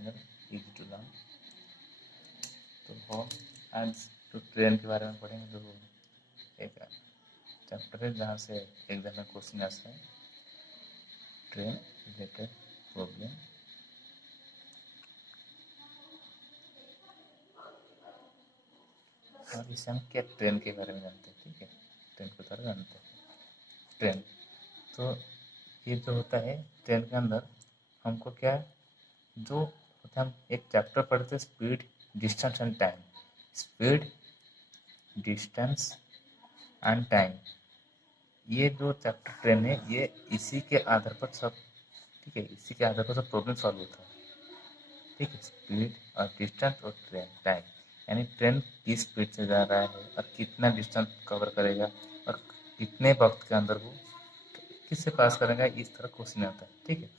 Channel easy to learn. तो हम आज तो ट्रेन के बारे में पढ़ेंगे। जो एक चैप्टर है जहाँ से एग्जाम में क्वेश्चन आते हैं, ट्रेन रिलेटेड प्रॉब्लम। और इससे हम क्या ट्रेन के बारे में जानते हैं, ठीक है, ट्रेन के बारे में जानते हैं। ट्रेन तो ये जो होता है ट्रेन के अंदर हमको क्या जो होता है, हम एक चैप्टर पढ़ते हैं speed, distance and time. Speed, distance and time, ये जो चैप्टर ट्रेन है ये इसी के आधार पर सब, ठीक है, इसी के आधार पर सब प्रॉब्लम सॉल्व होता है, ठीक है। स्पीड और डिस्टेंस और ट्रेन टाइम, यानी ट्रेन किस स्पीड से जा रहा है और कितना डिस्टेंस कवर करेगा और कितने वक्त के अंदर वो किससे पास करेगा, इस तरह क्वेश्चन आता है, ठीक है।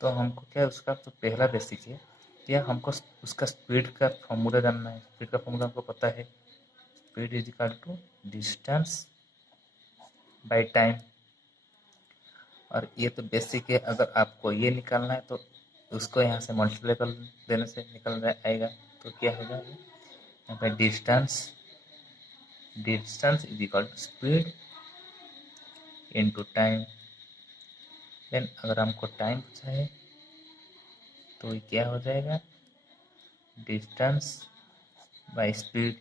तो हमको क्या है, उसका तो पहला बेसिक है क्या, हमको उसका स्पीड का फॉर्मूला जानना है। स्पीड का फॉर्मूला हमको पता है, speed is equal to distance by time. और ये तो बेसिक है, अगर आपको ये निकालना है तो उसको यहाँ से मल्टीप्लाई कर देने से निकल आएगा। तो क्या होगा, यहाँ पे distance is equal to speed into time. Then अगर हमको टाइम पूछा है तो ये क्या हो जाएगा, डिस्टेंस बाय स्पीड।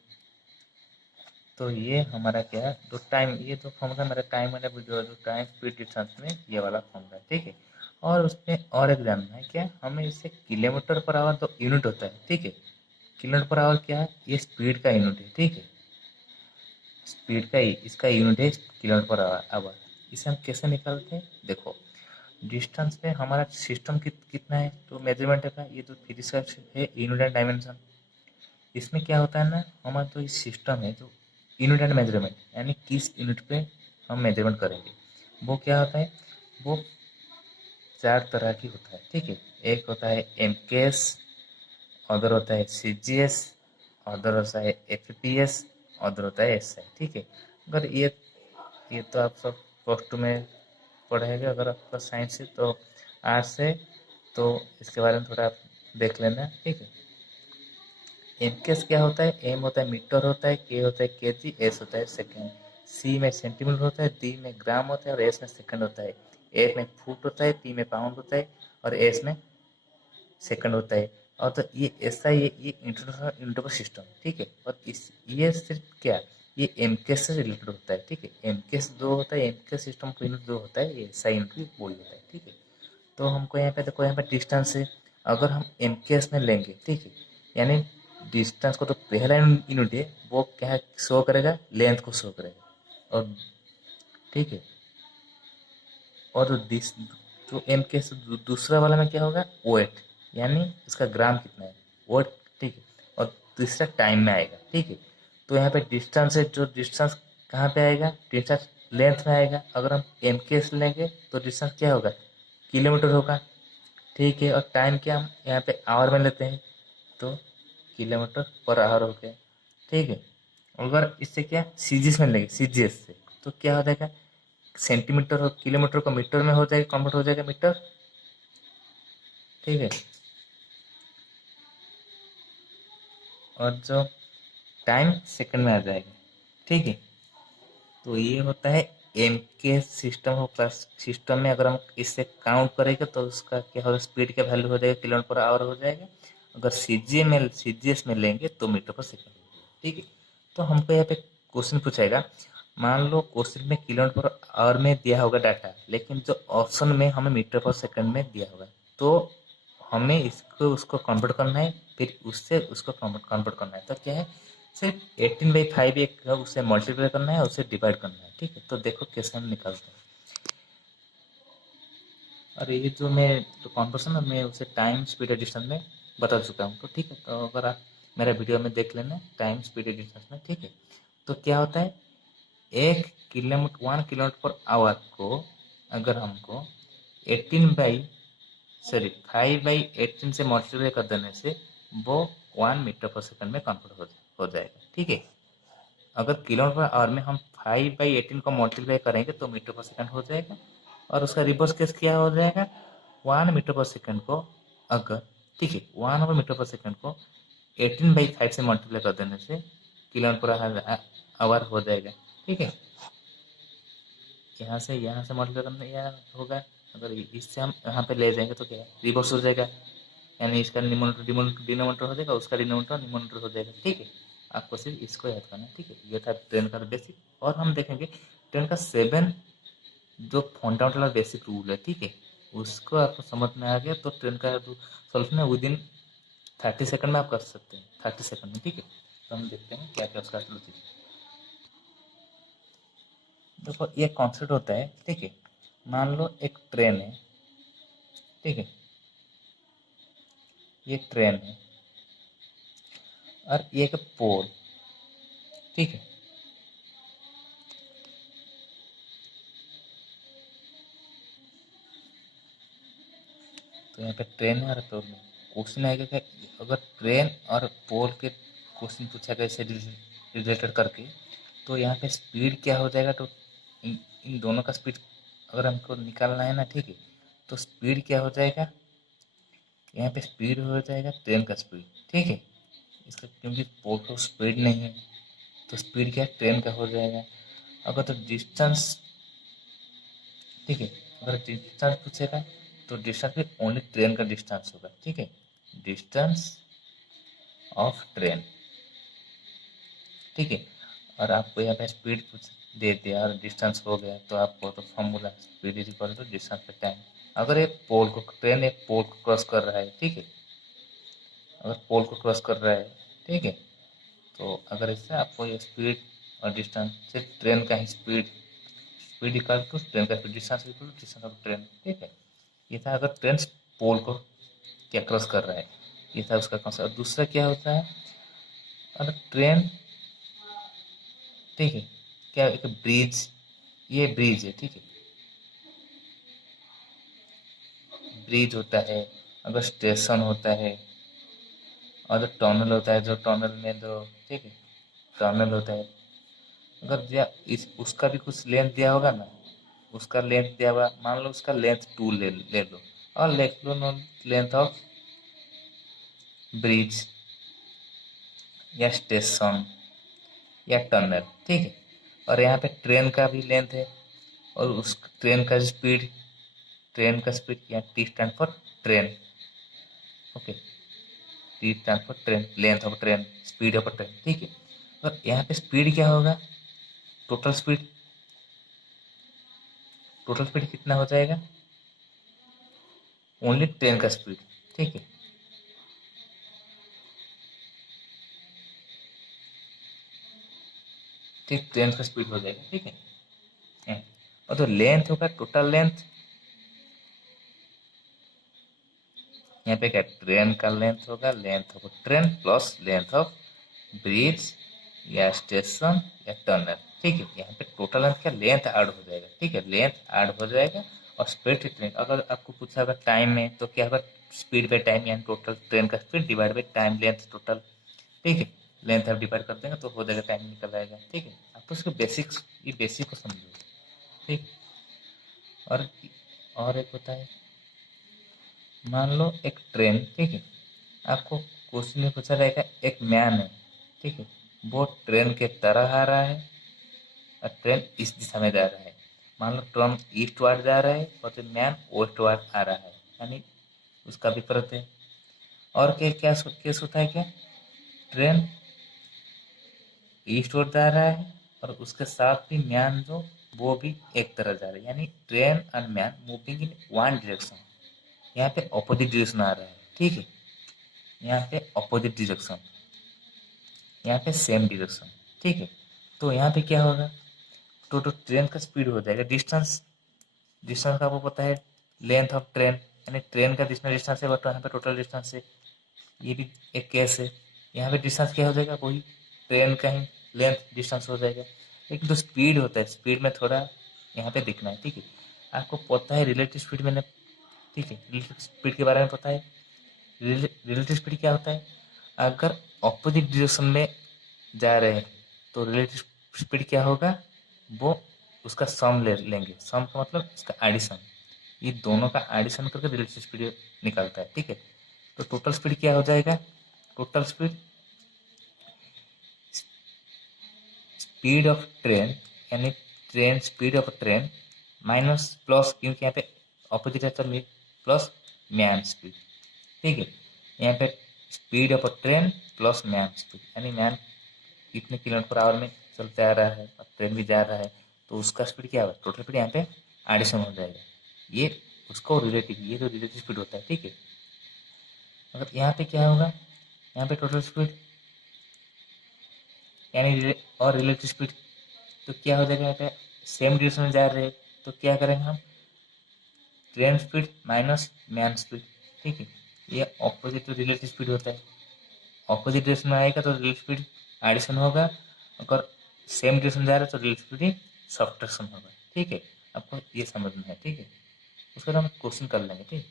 तो ये हमारा क्या है, जो टाइम, ये जो फॉर्मूला मेरा टाइम वाला वीडियो, जो टाइम स्पीड डिस्टेंस में ये वाला फॉर्मूला, ठीक है। और उसमें और एक जानना है क्या, हमें इससे किलोमीटर पर आवर तो यूनिट होता है, ठीक है। किलोमीटर पर आवर क्या है, ये स्पीड का यूनिट है, ठीक है। स्पीड का इसका यूनिट है किलोमीटर पर आवर। इसे हम कैसे निकालते हैं, देखो डिस्टेंस में हमारा सिस्टम कितना है, तो मेजरमेंट का ये जो फिजिक्स है यूनिट एंड डायमेंशन। इसमें क्या होता है ना, हमारा जो सिस्टम है जो यूनिट एंड मेजरमेंट, यानी किस यूनिट पे हम मेजरमेंट करेंगे, वो क्या होता है, वो 4 तरह की होता है, ठीक है। एक होता है एमकेएस, अदर होता है सीजीएस, अदर होता है एफपीएस, अदर होता है एसआई, ठीक है। अगर ये तो आप सब प्लस टू में पढ़ेंगे, अगर आपका साइंस है तो आर्ट्स है तो इसके बारे में थोड़ा आप देख लेना, ठीक है। एमकेएस क्या होता है, एम होता है मीटर होता है, के होता है केजी, एस होता है सेकेंड, सी में सेंटीमीटर होता है, डी में ग्राम होता है और एस में सेकंड होता है, एफ में फुट होता है, पी में पाउंड होता है और एस में सेकंड होता है। और तो ये ऐसा ये इंटरनेशनल यूनिट सिस्टम, ठीक है। और इस ये सिर्फ क्या, ये एमकेएस से रिलेटेड होता है, ठीक है। एमकेएस 2 होता है, एमकेएस सिस्टम का यूनिट 2 होता है, ये एसआई यूनिट वही होता है, ठीक है। तो हमको यहाँ पे देखो, यहाँ पे डिस्टेंस है, अगर हम एमकेएस में लेंगे, ठीक है, यानी डिस्टेंस को तो पहला यूनिट है वो क्या शो करेगा, लेंथ को शो करेगा, और ठीक है। और जो एमकेएस दूसरा वाला में क्या होगा, वेट, यानी इसका ग्राम कितना है, वेट, ठीक है। और तीसरा टाइम में आएगा, ठीक है। तो यहाँ पे डिस्टेंस है, जो डिस्टेंस कहाँ पे आएगा, डिस्टेंस लेंथ में आएगा। अगर हम एमकेएस लेंगे तो डिस्टेंस क्या होगा, किलोमीटर होगा, ठीक है। और टाइम क्या हम यहाँ पे आवर में लेते हैं तो किलोमीटर पर आवर हो गया, ठीक है। अगर इससे क्या सीजीएस में लेंगे, सीजीएस से तो क्या हो जाएगा, सेंटीमीटर और किलोमीटर को मीटर में हो जाएगा, कन्वर्ट हो जाएगा मीटर, ठीक है। और जो टाइम सेकंड में आ जाएगा, ठीक है। तो ये होता है एम के सिस्टम हो, प्लस सिस्टम में अगर हम इससे काउंट करेंगे तो उसका क्या होगा, स्पीड का वैल्यू हो जाएगा, किलोमीटर पर आवर हो जाएगा। अगर सीजीएस में लेंगे तो मीटर पर सेकंड हो जाएगा, ठीक है। तो हमको यहाँ पे क्वेश्चन पूछेगा, मान लो क्वेश्चन में किलोमीटर पर आवर में दिया होगा डाटा, लेकिन जो ऑप्शन में हमें मीटर पर सेकंड में दिया होगा, तो हमें इसको उसको कन्वर्ट करना है, फिर उससे उसको कन्वर्ट करना है। तो क्या है, सिर्फ 18/5 एक है, उसे मल्टीप्लाई करना है, उसे डिवाइड करना है, ठीक है। तो देखो कैसे हम निकालते हैं। और ये जो मैं जो कॉन्वर्सन है मैं उसे टाइम स्पीड डिस्टेंस में बता चुका हूँ, तो ठीक है। तो अगर आप मेरा वीडियो में देख लेना टाइम स्पीड डिस्टेंस में, ठीक है। तो क्या होता है, 1 किलोमीटर पर आवर को अगर हमको 5/18 से मल्टीप्लाई कर देने से वो 1 मीटर पर सेकंड में कन्वर्ट हो जाएगा, ठीक है। अगर किलोमीटर पर आवर में हम 5/18 को मल्टीप्लाई करेंगे तो मीटर पर सेकंड हो जाएगा। और उसका रिवर्स केस क्या हो जाएगा, 1 मीटर पर सेकंड को अगर ठीक है। 1/मीटर/सेकंड को 18/5 से मल्टीप्लाई कर देने से किलोमीटर/आवर हो जाएगा। ठीक है, यहाँ से मल्टीप्लाई करने यह होगा। अगर इससे हम यहाँ पे ले जाएंगे तो क्या रिवर्स हो जाएगा, यानी इसका डिनोमिनेटर डिनोमिनेटर हो जाएगा, उसका डिनोमिनेटर न्यूमरेटर हो जाएगा। ठीक है, आपको सिर्फ इसको याद करना है। ठीक है, ये था ट्रेन का बेसिक। और हम देखेंगे ट्रेन का 7 जो फंडामेंटल और बेसिक रूल है। ठीक है, उसको आपको समझ में आ गया तो ट्रेन का जो सोल्यूशन है विदिन 30 सेकंड में आप कर सकते हैं, 30 सेकंड में। ठीक है, तो हम देखते हैं क्या क्या उसका लॉजिक। देखो ये कॉन्सेप्ट होता है। ठीक है, मान लो एक ट्रेन है। ठीक है, ये ट्रेन है और ये एक पोल। ठीक है, तो यहाँ पे ट्रेन है और पोल है। क्वेश्चन आएगा कि अगर ट्रेन और पोल के क्वेश्चन पूछा गया इससे रिलेटेड करके, तो यहाँ पे स्पीड क्या हो जाएगा। तो इन दोनों का स्पीड अगर हमको निकालना है ना, ठीक है, तो स्पीड क्या हो जाएगा, यहाँ पे स्पीड हो जाएगा ट्रेन का स्पीड। ठीक है, इसका क्योंकि पोल को स्पीड नहीं है तो स्पीड क्या ट्रेन का हो जाएगा। अगर तो डिस्टेंस, ठीक है, अगर डिस्टेंस पूछेगा तो डिस्टेंस भी ओनली ट्रेन का डिस्टेंस होगा। ठीक है, डिस्टेंस ऑफ ट्रेन। ठीक है, और आपको यहाँ पे स्पीड दे दिया और डिस्टेंस हो गया तो आपको तो formula speed is equal to distance पे टाइम। अगर एक पोल को ट्रेन एक पोल को क्रॉस कर रहा है, ठीक है, अगर पोल को क्रॉस कर रहा है, ठीक है, तो अगर इससे आपको ये स्पीड और डिस्टेंस से ट्रेन का ही स्पीड इक्वल टू ट्रेन का speed, distance equal to distance of train. ठीक है, ये था अगर ट्रेन पोल को क्या क्रॉस कर रहा है, ये था उसका कॉन्सेप्ट। दूसरा क्या होता है, अगर ट्रेन, ठीक है, क्या एक ब्रिज, ये ब्रिज है। ठीक है, ब्रिज होता है, अगर स्टेशन होता है, और जो टनल होता है, जो टनल में जो, ठीक है, टनल होता है, अगर दिया इस उसका भी कुछ लेंथ दिया होगा ना, उसका लेंथ दिया हुआ, मान लो उसका लेंथ 2 ले लो और लिख लो नो लेंथ ऑफ ब्रिज या स्टेशन या टनल। ठीक है, और यहाँ पे ट्रेन का भी लेंथ है और उस ट्रेन का स्पीड, ट्रेन का स्पीड या T stand for train. Okay, T stand for train, length of train, speed of train. ठीक है, और यहाँ पे स्पीड क्या होगा, टोटल स्पीड, टोटल स्पीड कितना हो जाएगा, ओनली ट्रेन का स्पीड। ठीक है, ठीक, ट्रेन का स्पीड हो जाएगा। ठीक है, और तो लेंथ होगा टोटल लेंथ, यहाँ पे क्या ट्रेन का लेंथ होगा, length of train plus length of bridge या स्टेशन या टनल। ठीक है, यहाँ पे टोटल लेंथ क्या लेंथ ऐड हो जाएगा। ठीक है, लेंथ ऐड हो जाएगा और स्पीड कितनी, अगर आपको पूछा होगा टाइम में तो क्या होगा, स्पीड बाई टाइम, यानी टोटल ट्रेन का speed divide by time length total. ठीक है, लेंथ आप डिवाइड कर देंगे तो हो जाएगा, टाइम निकल आएगा। ठीक है, आपको इसके बेसिक्स, ये बेसिक को समझो। ठीक, और एक होता है, मान लो एक ट्रेन, ठीक है, आपको क्वेश्चन में पूछा रहेगा एक मैन है, ठीक है, वो ट्रेन के तरह आ रहा है और ट्रेन इस दिशा में जा रहा है। मान लो ट्रेन ईस्ट वार्ड जा रहा है और मैन वेस्ट वार्ड आ रहा है, यानी उसका विपरीत है। और क्या क्या केस होता है, क्या ट्रेन ईस्ट ओर जा रहा है और उसके साथ भी मैन जो वो भी एक तरफ जा रहा है, यानी train and man moving in one direction. यहाँ पे ऑपोजिट डायरेक्शन आ रहा है। ठीक है, यहाँ पे ऑपोजिट डायरेक्शन, यहाँ पे सेम डायरेक्शन। ठीक है, तो यहाँ पे क्या होगा, तो ट्रेन का स्पीड हो जाएगा डिस्टेंस, डिस्टेंस का आपको पता है लेंथ ऑफ ट्रेन, यानी ट्रेन का जितना डिस्टेंस है बट यहाँ पे टोटल डिस्टेंस है, ये भी एक केस है। यहाँ पे डिस्टेंस क्या हो जाएगा, वही ट्रेन का ही लेंथ डिस्टेंस हो जाएगा। लेकिन जो स्पीड होता है, स्पीड में थोड़ा यहाँ पे दिखना है। ठीक है, आपको पता है रिलेटिव स्पीड मैंने, ठीक है, रिलेटिव स्पीड के बारे में पता है। रिलेटिव स्पीड क्या होता है, अगर ऑपोजिट डायरेक्शन में जा रहे हैं तो रिलेटिव स्पीड क्या होगा, वो उसका सम लेंगे। सम का मतलब इसका एडिशन, ये दोनों का एडिशन करके रिलेटिव स्पीड निकलता है। ठीक है, तो टोटल स्पीड क्या हो जाएगा, total speed speed of train यानी train speed of train minus plus, क्योंकि यहाँ पे ऑपोजिट है तो प्लस मैन स्पीड, ठीक है। यहाँ पे speed of train plus man speed, यानी मैन कितने किलोमीटर पर आवर में चलते आ रहा है और ट्रेन भी जा रहा है, तो उसका स्पीड क्या होगा, टोटल स्पीड यहाँ पे एडिशन हो जाएगा। ये उसको रिलेटिव, ये जो रिलेटिव स्पीड होता है, ठीक है। अगर यहाँ पे क्या होगा, यहाँ पे टोटल स्पीड यानी और रिलेटिव स्पीड, तो क्या हो जाएगा, यहाँ पे सेम डायरेक्शन में जा रहे हैं तो क्या करेंगे हम, train speed minus man speed, ठीक है। ये ऑपोजिट तो रिलेटिव स्पीड होता है, ऑपोजिट डायरेक्शन में आएगा तो रिलेटिव स्पीड एडिशन होगा, अगर सेम डायरेक्शन जा रहा है तो रिलेटिव स्पीड सब्ट्रैक्शन होगा, ठीक है। आपको ये समझना है, ठीक है। उसके बाद हम क्वेश्चन कर लेंगे, ठीक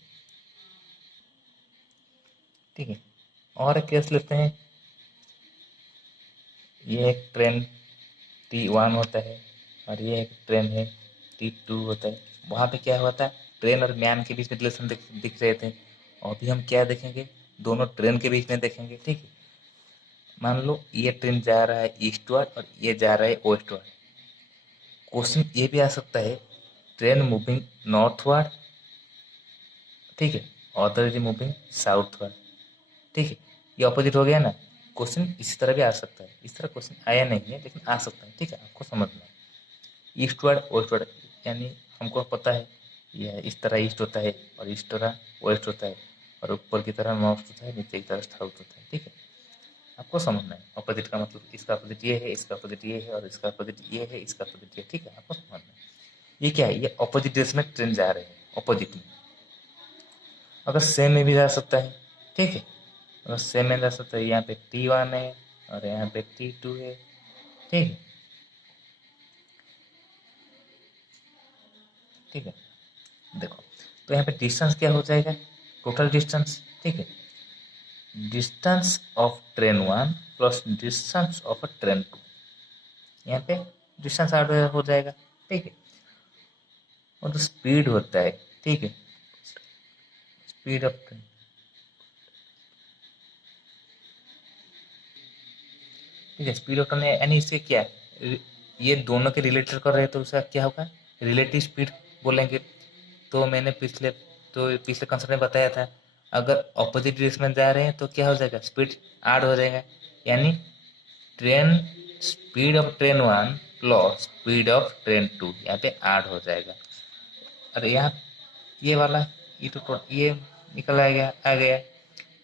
ठीक है। और एक केस लेते हैं, ये एक ट्रेन T1 होता है और ये एक ट्रेन है T2 होता है। वहाँ पे क्या होता है, ट्रेन और मैन के बीच में रिलेशन दिख रहे थे, और अभी हम क्या देखेंगे, दोनों ट्रेन के बीच में देखेंगे, ठीक है। मान लो ये ट्रेन जा रहा है ईस्टवर्ड और ये जा रहा है वेस्टवर्ड। क्वेश्चन ये भी आ सकता है, ट्रेन मूविंग नॉर्थवर्ड, ठीक है, अदर इज मूविंग साउथवर्ड, ठीक है। ये अपोजिट हो गया ना। क्वेश्चन इसी तरह भी आ सकता है, इस तरह क्वेश्चन आया नहीं है लेकिन आ सकता है, ठीक है। आपको समझना है, ईस्टवर्ड वेस्टवर्ड, यानी हमको पता है यह इस तरह ईस्ट होता है और इस तरह वेस्ट होता है, और ऊपर की तरह नॉर्थ होता है, नीचे की तरह साउथ होता है, ठीक है। आपको समझना है अपोजिट का मतलब, इसका अपोजिट ये है, इसका अपोजिट ये है, और इसका अपोजिट ये है, इसका अपोजिट ये, ठीक है। आपको समझना है ये क्या है, ये अपोजिट डायरेक्शन में ट्रेन जा रहे हैं, अपोजिट में। अगर सेम में भी जा सकता है, ठीक है। अगर सेम में जा सकता है, यहाँ पे T1 है और यहाँ पे T2 है, ठीक है, ठीक है। देखो तो यहाँ पे डिस्टेंस क्या हो जाएगा, टोटल डिस्टेंस, ठीक है। Distance of train 1 plus distance of train 2, यहाँ पे डिस्टेंस ऐड हो जाएगा, ठीक है। और तो स्पीड होता है, ठीक है, स्पीड ऑफ ट्रेन, ठीक है। स्पीड ऑफ ट्रेन यानी इससे क्या है, ये दोनों के रिलेटेड कर रहे हैं तो उसका क्या होगा, रिलेटिव स्पीड बोलेंगे। तो मैंने पिछले कंसेप्ट में बताया था, अगर ऑपोजिट डायरेक्शन में जा रहे हैं तो क्या हो जाएगा, स्पीड ऐड हो जाएगा, यानी train speed of train 1 plus speed of train 2 यहाँ पे ऐड हो जाएगा। अरे यहाँ ये वाला ये निकल आ गया,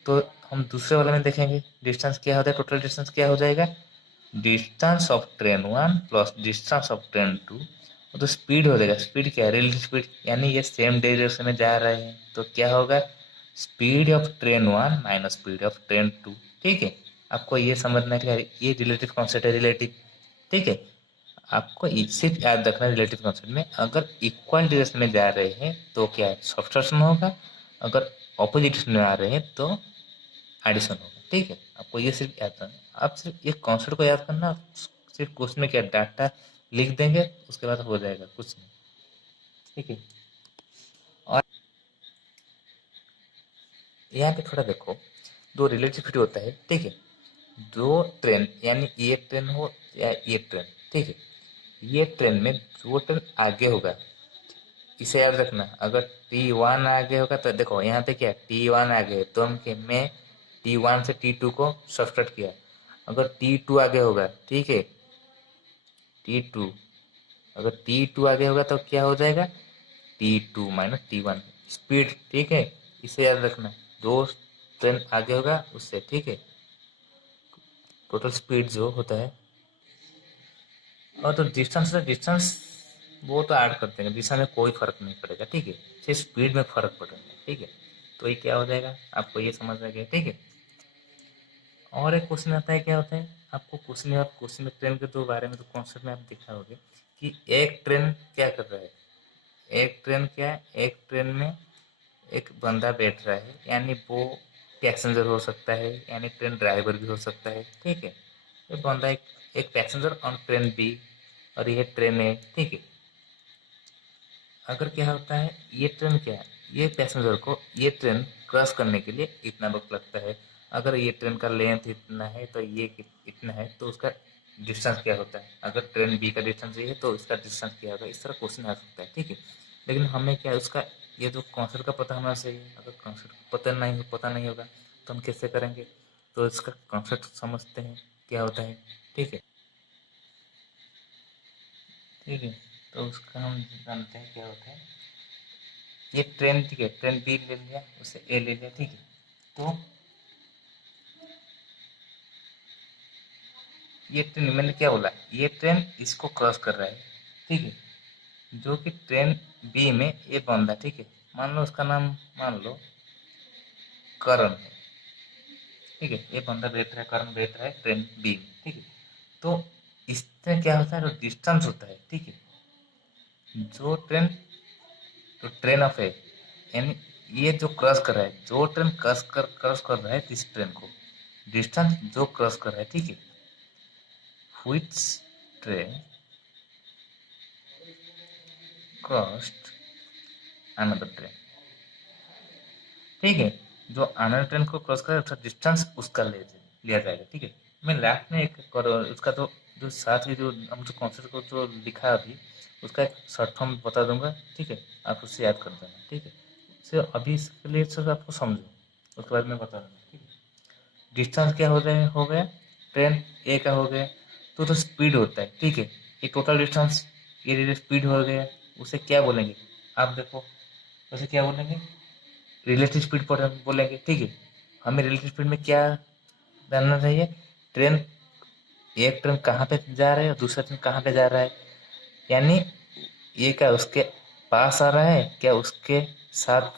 तो हम दूसरे वाले में देखेंगे डिस्टेंस क्या होता है, टोटल डिस्टेंस क्या हो जाएगा, distance of train 1 plus distance of train 2, तो स्पीड हो जाएगा, स्पीड क्या है, रिलेटिव स्पीड, यानी ये सेम डायरेक्शन में जा रहे हैं तो क्या होगा, speed of train 1 minus speed of train 2, ठीक है। आपको ये समझना है कि ये रिलेटिव कॉन्सेप्ट है, रिलेटिव, ठीक है। आपको सिर्फ याद रखना है रिलेटिव कॉन्सेप्ट में, अगर इक्वल डायरेक्शन में जा रहे हैं तो क्या है, सब्ट्रैक्शन होगा, अगर ऑपोजिट डायरेक्शन में आ रहे हैं तो एडिशन होगा, ठीक है। आपको ये सिर्फ याद करना, आप सिर्फ ये कॉन्सेप्ट को याद करना, सिर्फ क्वेश्चन में क्या डाटा लिख देंगे उसके बाद हो जाएगा, कुछ नहीं, ठीक है। और यहाँ पे थोड़ा देखो, दो रिलेटिविटी होता है, ठीक है। दो ट्रेन यानी ये ट्रेन हो या ये ट्रेन, ठीक है, ये ट्रेन में जो ट्रेन आगे होगा, इसे याद रखना, अगर T1 आगे होगा तो देखो यहाँ पे क्या T1 आगे है तो मैं T1 से T2 को सब्ट्रैक्ट किया, अगर T2 आगे होगा, ठीक है, T2, अगर T2 आगे होगा तो क्या हो जाएगा, T2 माइनस T1 स्पीड, ठीक है। इसे याद रखना, दो ट्रेन आगे होगा उससे, ठीक है, टोटल स्पीड जो होता है। और तो डिस्टेंस वो तो ऐड करते हैं, दिशा में कोई फर्क नहीं पड़ेगा, ठीक है, सिर्फ स्पीड में फर्क पड़ेगा, ठीक है। तो ये क्या हो जाएगा, आपको ये समझ आ गया, ठीक है। और एक क्वेश्चन आता है, क्या होता है, आपको क्वेश्चन में ट्रेन के दो बारे में तो कॉन्सेप्ट में आप देखा होगा कि एक ट्रेन क्या कर रहा है, एक ट्रेन क्या है, एक ट्रेन में एक बंदा बैठ रहा है, यानी वो पैसेंजर हो सकता है, यानी ट्रेन ड्राइवर भी हो सकता है, ठीक है। ये बंदा एक पैसेंजर ऑन ट्रेन बी और ये ट्रेन है, ठीक है। अगर क्या होता है, ये ट्रेन क्या है, ये पैसेंजर को ये ट्रेन क्रॉस करने के लिए इतना वक्त लगता है। अगर ये ट्रेन का लेंथ इतना है तो ये इतना है, तो उसका डिस्टेंस क्या होता है। अगर ट्रेन बी का डिस्टेंस ये है तो इसका डिस्टेंस क्या होगा। इस तरह क्वेश्चन आ सकता है, ठीक है। लेकिन हमें क्या उसका ये जो कॉन्सेप्ट का पता होना चाहिए। अगर कॉन्सेप्ट पता नहीं होगा तो हम कैसे करेंगे। तो इसका कॉन्सेप्ट समझते हैं क्या होता है, ठीक है। ठीक है, तो उसका हम जानते हैं क्या होता है। ये ट्रेन, ठीक है, ट्रेन बी ले लिया, उसे ए ले लिया, ठीक है। तो ये ट्रेन, मैंने क्या बोला, ये ट्रेन इसको क्रॉस कर रहा है, ठीक है। जो कि ट्रेन बी में ये बंदा, ठीक है, मान लो उसका नाम मान लो करण है, ठीक है। ये बंदा बैठ रहा है, करण बैठ रहा है ट्रेन बी में, ठीक है। तो इसमें क्या होता है, जो डिस्टेंस होता है, ठीक है, जो ट्रेन, तो ट्रेन ऑफ ए, यानी ये जो क्रॉस कर रहा है, जो ट्रेन क्रॉस कर रहा है इस ट्रेन को, डिस्टेंस जो क्रॉस कर रहा है, ठीक है, which train crossed another train, ठीक है। जो अनदर ट्रेन को क्रॉस करे उसका डिस्टेंस उसका लिया जाएगा, ठीक है। मैं लास्ट में एक उसका तो जो साथ ही जो हम जो कॉन्सेप्ट को जो लिखा है अभी, उसका एक शॉर्ट फॉर्म बता दूंगा, ठीक है। आप उससे याद कर देना, ठीक है। सिर्फ अभी इसके लिए सिर्फ आपको समझो, उसके बाद मैं बता दूंगा, ठीक है। डिस्टेंस क्या हो गया, ट्रेन ए का हो गया, तो स्पीड होता है, ठीक है। ये टोटल डिस्टेंस, ये स्पीड हो गया, उसे क्या बोलेंगे, आप देखो उसे क्या बोलेंगे, रिलेटिव स्पीड पर हम बोलेंगे, ठीक है। हमें रिलेटिव स्पीड में क्या जानना चाहिए, ट्रेन, एक ट्रेन कहाँ पे जा रहा है और दूसरा ट्रेन कहाँ पे जा रहा है, यानी ये क्या उसके पास आ रहा है, क्या उसके साथ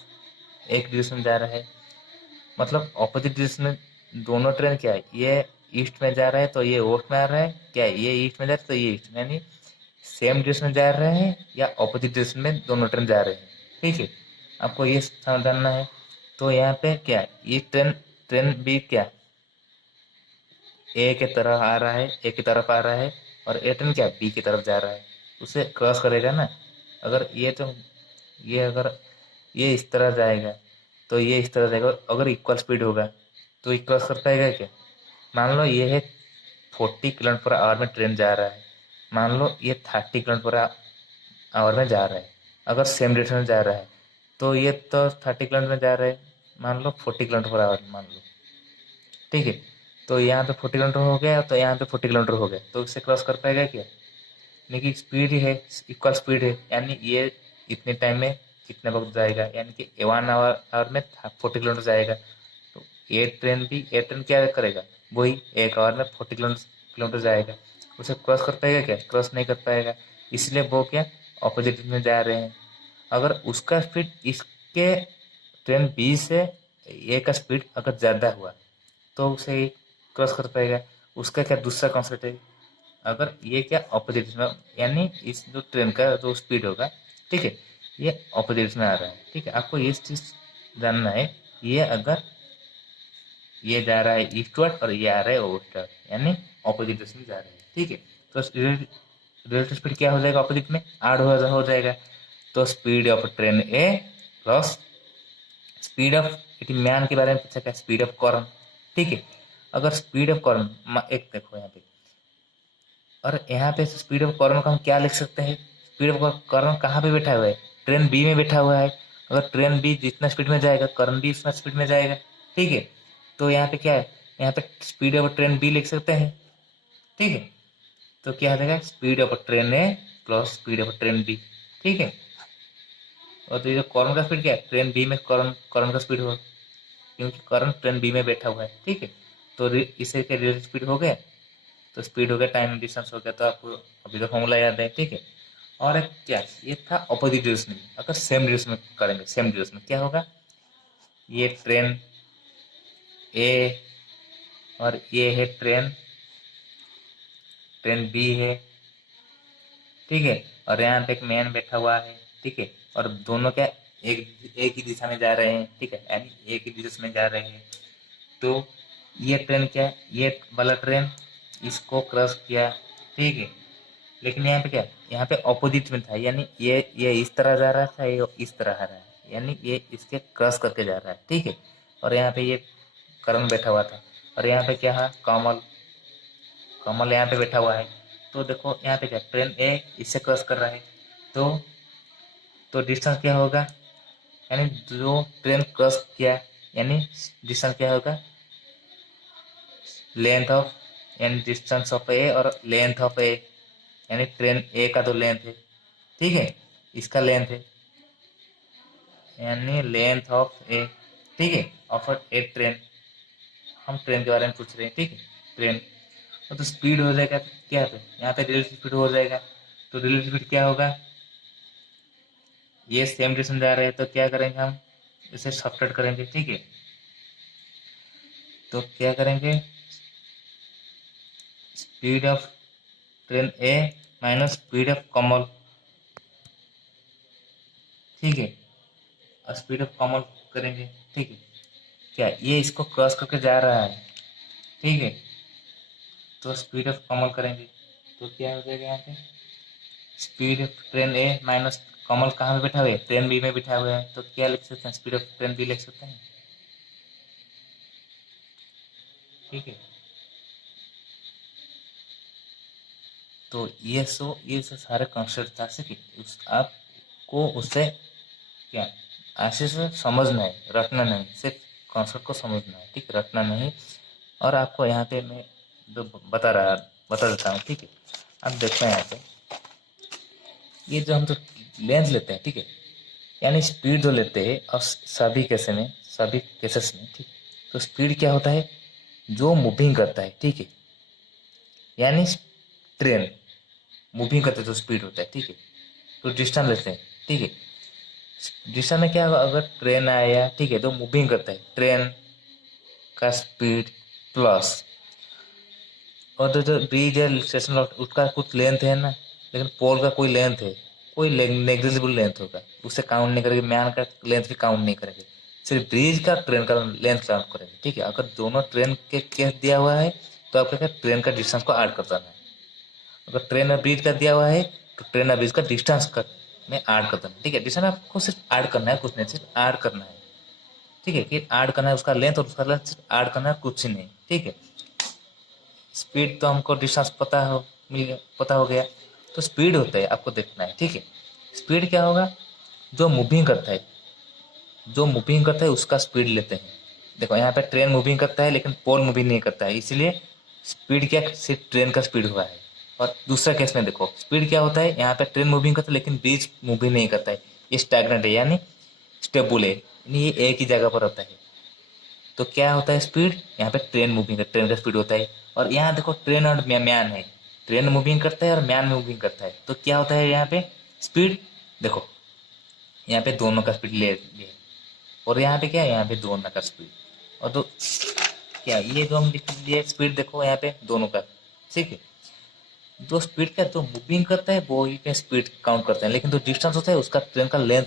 एक डायरेक्शन में जा रहा है, मतलब ऑपोजिट डायरेक्शन में। दोनों ट्रेन क्या है, ये ईस्ट में जा रहा है तो ये वेस्ट में आ रहा है, क्या ये ईस्ट में जा रहा है तो ये ईस्ट में, यानी सेम डायरेक्शन में जा रहे हैं या ऑपोजिट डायरेक्शन में दोनों ट्रेन जा रहे हैं, ठीक है। आपको ये समझना है। तो यहाँ पे क्या, ये ट्रेन ट्रेन बी क्या ए की तरफ आ रहा है, ए की तरफ आ रहा है, और ए ट्रेन क्या बी की तरफ जा रहा है, उसे क्रॉस करेगा ना। अगर ये तो ये अगर ये इस तरह जाएगा तो ये इस तरह जाएगा, अगर इक्वल स्पीड होगा तो ये क्रॉस कर पाएगा क्या। मान लो ये है 40 किलोमीटर पर आवर में ट्रेन जा रहा है, मान लो ये 30 किलोमीटर पर आवर में जा रहा है। अगर सेम डायरेक्शन में जा रहा है तो ये तो 30 किलोमीटर में जा रहा है, मान लो 40 किलोमीटर पर आवर मान लो, ठीक है। तो यहाँ पे 40 किलोमीटर हो गया, तो यहाँ पे 40 किलोमीटर हो गया, तो इसे क्रॉस कर पाएगा क्या। लेकिन स्पीड ही है, इक्वल स्पीड है, यानी ये इतने टाइम में कितने वक्त जाएगा, यानी कि 1 आवर में 40 किलोमीटर जाएगा। तो ये ट्रेन क्या करेगा, वही 1 आवर में 40 किलोमीटर जाएगा। उसे क्रॉस कर पाएगा क्या, क्रॉस नहीं कर पाएगा, इसलिए वो क्या ऑपोजिट में जा रहे हैं। अगर उसका स्पीड इसके ट्रेन बी से ए का स्पीड अगर ज़्यादा हुआ तो उसे क्रॉस कर पाएगा। उसका क्या दूसरा कॉन्सेप्ट है, अगर ये क्या ऑपोजिट में, यानी इस जो ट्रेन का जो स्पीड होगा, ठीक है, ये ऑपोजिट में आ रहा है, ठीक है। आपको ये चीज़ जानना है, ये अगर ये जा रहा है ईस्टवर्ड और ये आ रहा है वेस्टवर्ड, यानी ऑपोजिट में जा रहे हैं, ठीक है। तो रिलेटिव स्पीड क्या हो जाएगा, ऑपोजिट में आड हो जाएगा। तो speed of train A plus speed of, it man के बारे में पूछा क्या, स्पीड ऑफ कॉर्न, ठीक है। अगर स्पीड ऑफ कॉर्न, एक देखो यहाँ पे, और यहाँ पे स्पीड ऑफ कॉर्न को हम क्या लिख सकते हैं, स्पीड ऑफ कॉर्न कहाँ पे बैठा हुआ है, ट्रेन बी में बैठा हुआ है। अगर ट्रेन बी जितना स्पीड में जाएगा कॉर्न भी उतना स्पीड में जाएगा, ठीक है। तो यहाँ पे क्या है, यहाँ पे स्पीड ऑफ ट्रेन बी लिख सकते हैं, ठीक है। तो क्या हो जाएगा, speed of train A plus speed of train B, ठीक है। और तो ये जो कॉर्न का स्पीड क्या है, ट्रेन बी में कॉर्न कॉर्न का स्पीड होगा, क्योंकि कॉर्न ट्रेन बी में बैठा हुआ है, ठीक है। तो इसे क्या रिलेटिव स्पीड हो गया, तो स्पीड हो गया, टाइम डिस्टेंस हो गया, तो आपको अभी तो फॉर्मूला याद है, ठीक है। और एक क्या, ये था अपोजिट डायरेक्शन में। अगर सेम डायरेक्शन में करेंगे, सेम डायरेक्शन में क्या होगा, ये ट्रेन ए और ये है ट्रेन ट्रेन बी है, ठीक है। और यहाँ पे एक मैन बैठा हुआ है, ठीक है। और दोनों क्या एक ही दिशा में जा रहे हैं, ठीक है, यानी एक ही दिशा में जा रहे हैं। तो ये ट्रेन क्या है, ये वाला ट्रेन इसको क्रॉस किया, ठीक है। लेकिन यहाँ पे क्या, यहाँ पे ऑपोजिट में था, यानी ये इस तरह जा रहा था, ये इस तरह आ रहा है, यानी ये इसके क्रॉस करके जा रहा है, ठीक है। और यहाँ पे ये करण बैठा हुआ था, और यहाँ पे क्या है, कमल, कमल यहाँ पे बैठा हुआ है। तो देखो यहाँ पे क्या, ट्रेन ए इससे क्रॉस कर रहा है, तो डिस्टेंस क्या होगा, यानी जो ट्रेन क्रॉस किया, यानी डिस्टेंस क्या होगा, लेंथ ऑफ, यानी डिस्टेंस ऑफ ए और लेंथ ऑफ ए, यानी ट्रेन ए का तो लेंथ है, ठीक है, इसका लेंथ है, यानी लेंथ ऑफ ए, ठीक है, ऑफ ए ट्रेन, हम ट्रेन के बारे में पूछ रहे हैं, ठीक है, ट्रेन। और तो स्पीड हो जाएगा क्या पे, यहाँ पे रिलेटिव स्पीड हो जाएगा, तो रिलेटिव स्पीड क्या होगा, ये सेम डिस्टेंस जा रहे हैं, तो क्या करेंगे हम, इसे सब्ट्रैक्ट करेंगे, ठीक है। तो क्या करेंगे, speed of train A minus speed of Kamal, ठीक है, और स्पीड ऑफ कमल करेंगे, ठीक है। क्या ये इसको क्रॉस करके जा रहा है, ठीक है, तो स्पीड ऑफ कमल करेंगे, तो क्या हो जाएगा यहाँ पे, speed of train A minus Kamal कहाँ पे बैठा हुआ है, ट्रेन बी में बैठा हुआ है, तो क्या लिख सकते हैं, स्पीड ऑफ ट्रेन बी लिख सकते हैं, ठीक है। तो ये सब सारे कॉन्सेप्ट था कि आपको उससे क्या अच्छे से समझना है, रटना नहीं, सिर्फ कॉन्सेप्ट को समझना है, ठीक, रटना नहीं। और आपको यहाँ पे मैं जो बता देता हूँ, ठीक है। अब देखते हैं यहाँ पे, ये जो हम जो लेंथ लेते हैं, ठीक है, यानी स्पीड जो लेते हैं, और सभी केसेस में, ठीक, तो स्पीड क्या होता है, जो मूविंग करता है, ठीक है, यानी ट्रेन मूविंग करते जो स्पीड होता है, ठीक है। तो डिस्टेंस लेते हैं, ठीक है, डिस्टेंस में क्या होगा, अगर ट्रेन आया, ठीक है, तो मूविंग करता है, ट्रेन का स्पीड प्लस, और जो ब्रिज है स्टेशन, उसका कुछ लेंथ है ना, लेकिन पोल का कोई लेंथ है, कोई नेग्लिजिबल लेंथ होगा, उसे काउंट नहीं करेंगे, मैन का लेंथ भी काउंट नहीं करेंगे, सिर्फ ब्रिज का ट्रेन का लेंथ काउंट करेंगे, ठीक है। अगर दोनों ट्रेन के केस दिया हुआ है, तो आपको क्या, ट्रेन का डिस्टेंस को ऐड कर देना है। अगर ट्रेन और ब्रिज का दिया हुआ है, तो ट्रेन और ब्रिज का डिस्टेंस का में ऐड कर देना, ठीक है। डिस्टेंस आपको सिर्फ ऐड करना है, कुछ नहीं, सिर्फ ऐड करना है, ठीक है, कि ऐड करना है उसका लेंथ, और उसका लेंथ सिर्फ ऐड करना है, कुछ नहीं, ठीक है। स्पीड तो हमको डिस्टेंस पता हो गया, तो स्पीड होता है, आपको देखना है, ठीक है। स्पीड क्या होगा, जो मूविंग करता है, उसका स्पीड लेते हैं। देखो यहाँ पे ट्रेन मूविंग करता है, लेकिन पोल मूविंग नहीं करता है, इसलिए स्पीड क्या, सिर्फ ट्रेन का स्पीड हुआ है। और दूसरा केस में देखो, स्पीड क्या होता है, यहाँ पे ट्रेन मूविंग करता है, लेकिन ब्रिज मूविंग नहीं करता है, ये स्टैग्नेंट है, यानी स्टेबुल है, यानी ये एक ही जगह पर रहता है। तो क्या होता है स्पीड, यहाँ पे ट्रेन मूविंग है, ट्रेन का स्पीड होता है। और यहाँ देखो ट्रेन और म्यान है, ट्रेन मूविंग करता है और म्यान मूविंग करता है, तो क्या होता है यहाँ पे स्पीड, देखो यहाँ पे दोनों का स्पीड ले लिए, और यहाँ पे क्या है, यहाँ पे दोनों का स्पीड, और तो क्या ये जो हम लिख लिए स्पीड, देखो यहाँ पे दोनों का, ठीक है। जो स्पीड का जो मूविंग करता है वो ही पे स्पीड काउंट करते हैं, लेकिन जो डिस्टेंस होता है उसका ट्रेन का लेंथ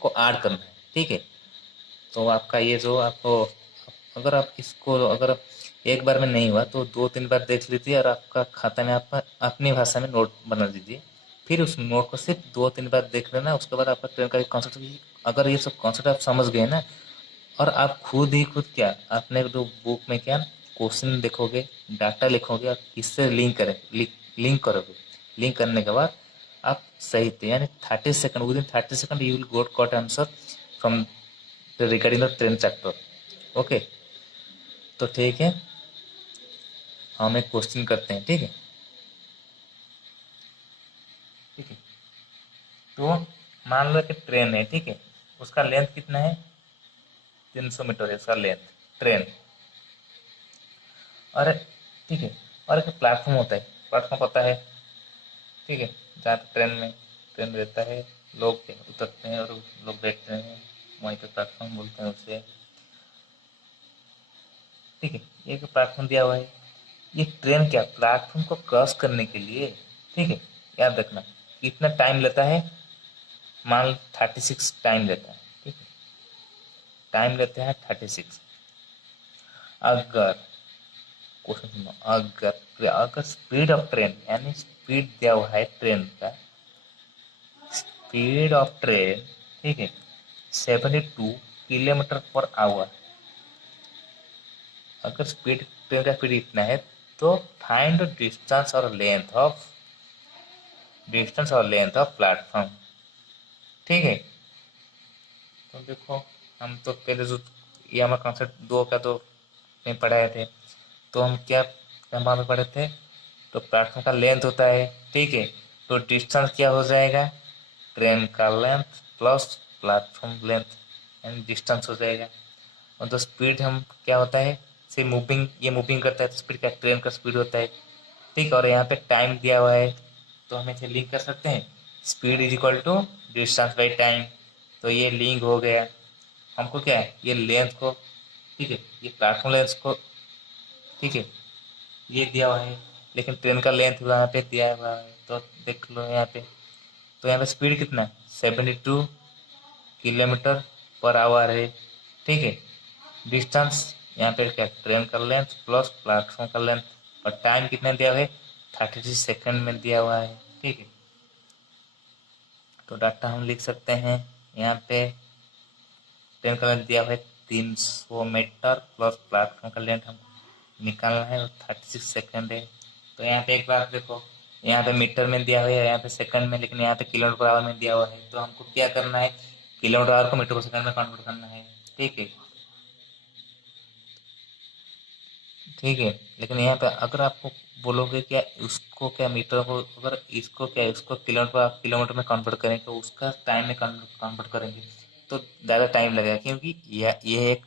को ऐड करना है, ठीक है। तो आपका ये जो आपको, अगर आप इसको अगर एक बार में नहीं हुआ तो 2-3 बार देख लीजिए, और आपका खाता में आप अपनी भाषा में नोट बना दीजिए, फिर उस नोट को सिर्फ 2-3 बार देख लेना, उसके बाद आपका ट्रेन का कॉन्सेप्ट, अगर ये सब कॉन्सेप्ट आप समझ गए ना, और आप खुद क्या अपने जो बुक में क्या क्वेश्चन देखोगे, डाटा लिखोगे, और इससे लिंक करोगे, लिंक करने के बाद आप सही थे, यानी 30 second, with in 30 second you will got answer from regarding the train chapter, okay. तो ठीक है, हम एक क्वेश्चन करते हैं, ठीक है, ठीक है। तो मान लो कि ट्रेन है, ठीक है, उसका लेंथ कितना है, 300 मीटर है उसका लेंथ, ट्रेन, और ठीक है, और एक प्लेटफॉर्म होता है, प्लेटफॉर्म पता है, ठीक है, जहाँ पे ट्रेन रहता है, लोग उतरते हैं और लोग बैठते हैं, वहीं पे प्लेटफॉर्म बोलते हैं उसे, ठीक है। एक प्लेटफॉर्म दिया हुआ है, ये ट्रेन क्या प्लेटफॉर्म को क्रॉस करने के लिए, ठीक है, याद रखना कितना टाइम लेता है, मान 36 टाइम लेता है, ठीक है, टाइम लेते हैं 36। अगर क्वेश्चन सुनो, अगर स्पीड ऑफ ट्रेन, यानी स्पीड दिया हुआ है ट्रेन का, स्पीड ऑफ ट्रेन, ठीक है, 72 किलोमीटर पर आवर। अगर स्पीड ट्रेन का स्पीड इतना है तो फाइंड डिस्टेंस और लेंथ ऑफ प्लेटफॉर्म। ठीक है, तो देखो हम तो पहले जो ये हमारा कॉन्सेप्ट 2 का तो में पढ़ाए थे, तो हम क्या वहाँ पे पढ़े थे, तो प्लेटफॉर्म का लेंथ होता है, ठीक है, तो डिस्टेंस क्या हो जाएगा, ट्रेन का length plus platform length and distance हो जाएगा। और तो स्पीड हम क्या होता है, से मूविंग, ये मूविंग करता है तो स्पीड का ट्रेन का स्पीड होता है, ठीक। और यहाँ पे टाइम दिया हुआ है तो हम इसे लिंक कर सकते हैं, speed is equal to distance by time, तो ये लिंक हो गया। हमको क्या है, ये लेंथ को, ठीक है, ये प्लेटफॉर्म लेंथ को, ठीक है, ये दिया हुआ है, लेकिन ट्रेन का लेंथ वहाँ पे दिया हुआ है, तो देख लो यहाँ पे, तो यहाँ पे स्पीड कितना है, 72 किलोमीटर पर आवर है, ठीक है। डिस्टेंस यहाँ पे क्या, ट्रेन का लेंथ प्लस प्लेटफॉर्म का लेंथ, और टाइम कितना दिया हुआ है, 36 सेकंड में दिया हुआ है, ठीक है। तो डाटा हम लिख सकते हैं यहाँ पे, ट्रेन का लेंथ दिया हुआ है 300 मीटर प्लस प्लेटफॉर्म का लेंथ हम निकालना है और 36 सेकंड है। तो यहाँ पे एक बार देखो, यहाँ पे मीटर में दिया हुआ है, यहाँ पे सेकंड में, लेकिन यहाँ पे किलोमीटर पर आवर में दिया हुआ है, तो हमको क्या करना है, किलोमीटर आवर को मीटर पर सेकंड में कन्वर्ट करना है, ठीक है, ठीक है। लेकिन यहाँ पे अगर आपको बोलोगे क्या, उसको क्या मीटर को, अगर इसको क्या, इसको किलोमीटर में कन्वर्ट करें तो उसका टाइम में कन्वर्ट करेंगे तो ज़्यादा टाइम लगेगा, क्योंकि ये एक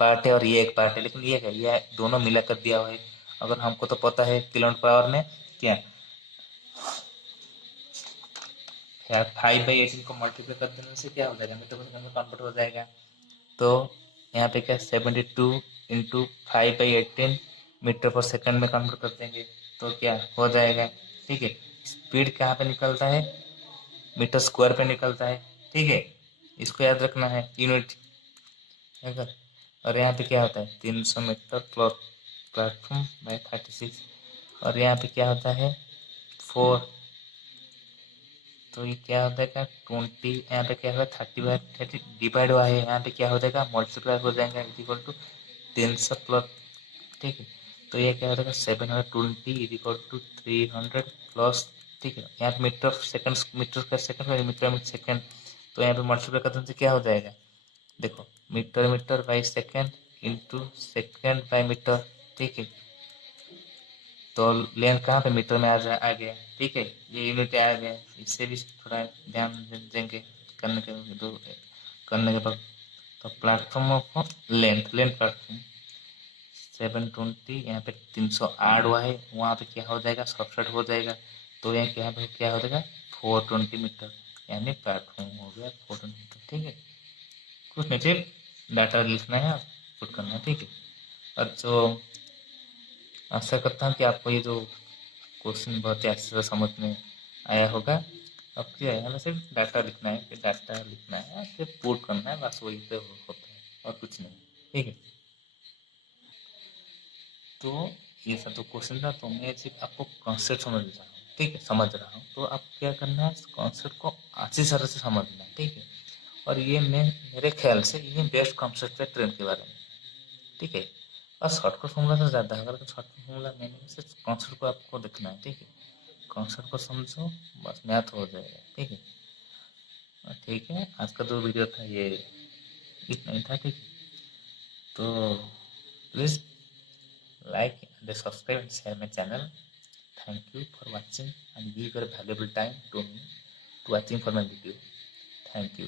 पार्ट है और ये एक पार्ट है, लेकिन ये क्या, ये दोनों मिला कर दिया हुआ है। अगर हमको तो पता है किलोमीटर पर आवर में क्या, 5/18 को मल्टीप्लाई कर देने से क्या हो जाएगा, मीटर पर सेकंड में कन्वर्ट हो जाएगा। तो यहाँ पे क्या, 72 इंटू 5/18 मीटर पर सेकंड में कन्वर्ट कर देंगे तो क्या हो जाएगा, ठीक है। स्पीड कहाँ पे निकलता है, मीटर स्क्वायर पे निकलता है, ठीक है, इसको याद रखना है, यूनिट अगर। और यहाँ पे क्या होता है, 300 मीटर प्लस प्लेटफॉर्म बाई 36, और यहाँ पे क्या होता है 4, तो ये क्या हो जाएगा 20, यहाँ पे क्या होगा 30/30 डिवाइड हुआ है, यहाँ पे क्या हो जाएगा मल्टीप्लाई हो जाएगा, इज इक्वल टू 300 प्लस, ठीक है। तो ये क्या हो जाएगा 720 इज इक्वल टू 300 प्लस, ठीक है। यहाँ पे मीटर सेकंड, मीटर का सेकंड, मीटर में सेकंड, तो यहाँ पे मल्टीप्लाई करने से क्या हो जाएगा, देखो metre metre by second into second by metre, ठीक है। तो लेंथ कहाँ पे मीटर में आ गया, ठीक है, ये यूनिट आ गया, इससे भी थोड़ा ध्यान देंगे करने के दो करने के बाद। तो प्लेटफॉर्म ऑफ लेंथ प्लेटफॉर्म 720, यहाँ पे 300 ऐड हुआ है, वहाँ पे क्या हो जाएगा सब्सट्रैक्ट हो जाएगा, तो यहाँ क्या हो जाएगा 420 मीटर, यानी प्लेटफॉर्म हो गया 420 मीटर, ठीक है। कुछ नहीं, सिर्फ डाटा लिखना है, पुट करना है, ठीक है। और जो आशा करता हूँ कि आपको ये जो क्वेश्चन बहुत ही अच्छे से समझ में आया होगा। अब क्या है, हमें सिर्फ डाटा लिखना है, फिर डाटा लिखना है, फिर पुट करना है, बस वही पे होता है और कुछ नहीं, ठीक है। तो ये सब तो क्वेश्चन था, तो मैं सिर्फ आपको कॉन्सेप्ट समझ रहा हूँ, ठीक है, समझ रहा हूँ, तो आप क्या करना है, कॉन्सेप्ट को अच्छी तरह से समझना है, ठीक है। और ये मेरे ख्याल से ये बेस्ट कॉन्सेप्ट है ट्रेन के बारे में, ठीक है। और शॉर्टकट फॉर्मूला से ज़्यादा है, अगर शॉर्टकट फॉर्मूला मैंने से कॉन्सेप्ट को आपको देखना है, ठीक है, कॉन्सेप्ट को समझो, बस मैथ हो जाएगा, ठीक है। ठीक है, आज का जो वीडियो था ये इतना ही था, ठीक है। तो please like and subscribe and share my channel. Thank you for watching and give your valuable time to me to watching for my video. Thank you.